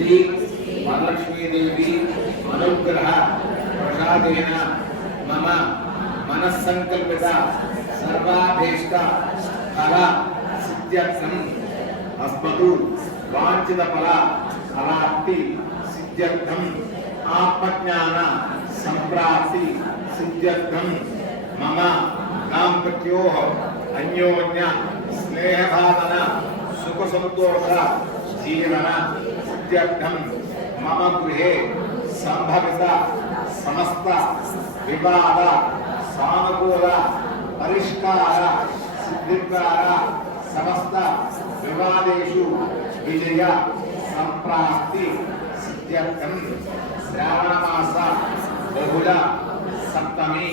श्री महालक्ष्मी देवी अनुग्रह प्रसाद मम मन मनस्सङ्कल्पित सर्वाभीष्ट कला सिद्ध्यर्थम। अस्मतु वांछित वाञ्छितफल फलाप्ति सिद्ध्यर्थम। आत्मज्ञान संप्राप्ति सिद्ध्यर्थम। मम दाम्पत्योः अन्योन्य स्नेह साधन सुख संतोष जीवन। సంతోష జీవన సిద్ధ్యర్థం మమ గృహే సంభవిత సమస్త వివాద సానుకూల పరిష్కార సిద్ధికార సమస్త వివాదేషు విజయ సంప్రాప్తి సిద్ధ్యర్థం శ్రావణమాస బహుళ సప్తమి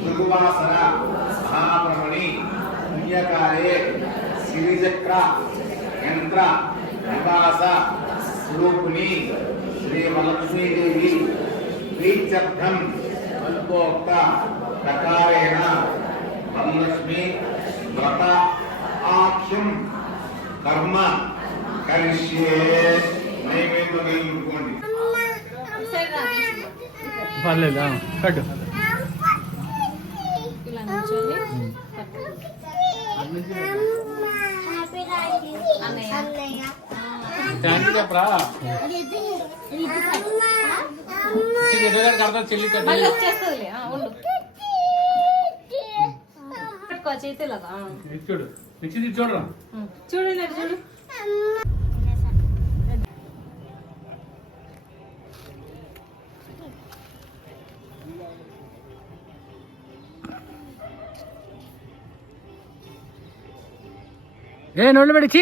భృగువాసర మహాప్రమణి పుణ్యకాలే శ్రీచక్ర యంత్ర నివాస స్వరూపిణి శ్రీ వరలక్ష్మీదేవి ప్రీత్యర్థం అల్పోక్త ప్రకారేణ వరలక్ష్మి వ్రత ఆఖ్యం కర్మ కరిష్యే నైవేద్యం పర్లేదు? కట్టు చూడు. చూడండి చూడు ఏ నోళ్ళు పెడిచి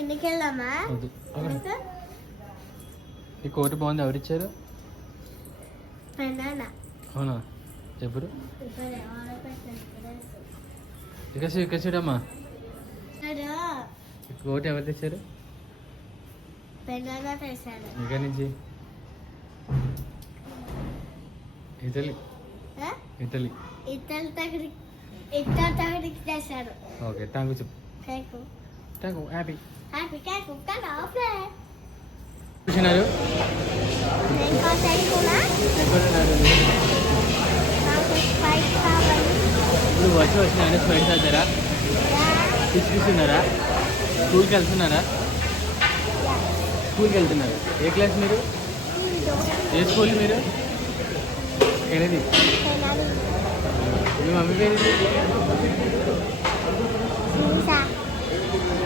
కిందికి వెళ్దామా. ఈ కోటి బాగుంది ఎవరిచ్చారు అవునా? ఎప్పుడు? ఇకసిడమ్మా అడు ఈ కోటి ఎవరు తెచ్చారు? ఇక నుంచి. ఇటలీ. ఆ? ఇటలీ. ఇద్దరు తగిలి ఇద్దరు తగిలికి చేశాడు ఓకే థ్యాంక్ యూ చెప్పు. Thank you happy happy cake కదా ఆఫ్లే చూసినారు ఇంకా చేయకున్నా ఎక్కడున్నారు నాకు స్పైక్ కావాలి ఇప్పుడు వచ్చి వచ్చిన స్పైట్ అవుతారా తీసుకున్నారా స్కూల్కి వెళ్తున్నారా స్కూల్కి వెళ్తున్నారు ఏ క్లాస్ మీరు ఏ స్కూల్ మీరు ఎనిమిది మీ మమ్మీ పేరు?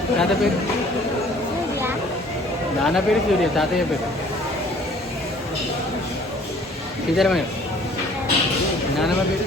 తాత పేరు నాన్న పేరు సూర్య తాతయ్య పేరు సిద్ధరమయ్య నాన్నమ్మ పేరు